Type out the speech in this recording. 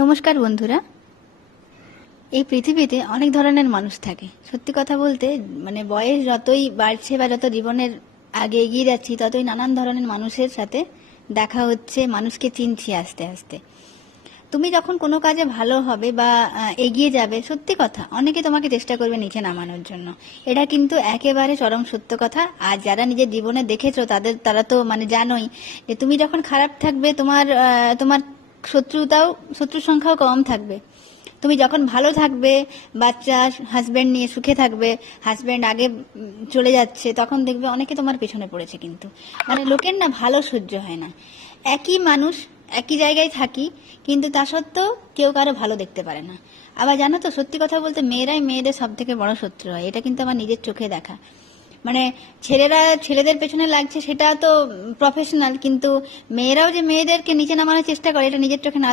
নমস্কার বন্ধুরা। এই পৃথিবীতে অনেক ধরনের মানুষ থাকে। সত্যি কথা বলতে মানে বয়স যতই বাড়ছে বা যত জীবনের আগে এগিয়ে যাচ্ছি ততই নানান ধরনের মানুষের সাথে দেখা হচ্ছে, মানুষকে চিনছি আস্তে আস্তে। তুমি যখন কোনো কাজে ভালো হবে বা এগিয়ে যাবে, সত্যি কথা অনেকে তোমাকে চেষ্টা করবে নিচে নামানোর জন্য। এটা কিন্তু একেবারে চরম সত্য কথা। আর যারা নিজের জীবনে দেখেছো তারা তো মানে জানোই যে তুমি যখন খারাপ থাকবে তোমার শত্রুর সংখ্যাও কম থাকবে। তুমি যখন ভালো থাকবে, বাচ্চা হাজবেন্ড নিয়ে সুখে থাকবে, হাজবেন্ড আগে চলে যাচ্ছে, তখন দেখবে অনেকে তোমার পেছনে পড়েছে। কিন্তু মানে লোকের না ভালো সহ্য হয় না। একই মানুষ, একই জায়গায় থাকি, কিন্তু তা সত্ত্বেও কেউ কারো ভালো দেখতে পারে না। আবার জানো তো, সত্যি কথা বলতে মেয়েরাই মেয়েদের সব থেকে বড় শত্রু হয়। এটা কিন্তু আমার নিজের চোখে দেখা। মানে ছেলেরা ছেলেদের পেছনে লাগছে সেটা তো প্রফেশনাল, কিন্তু মেয়েরাও যে মেয়েদেরকে নিচে নামানোর চেষ্টা করে এটা নিজের চোখে না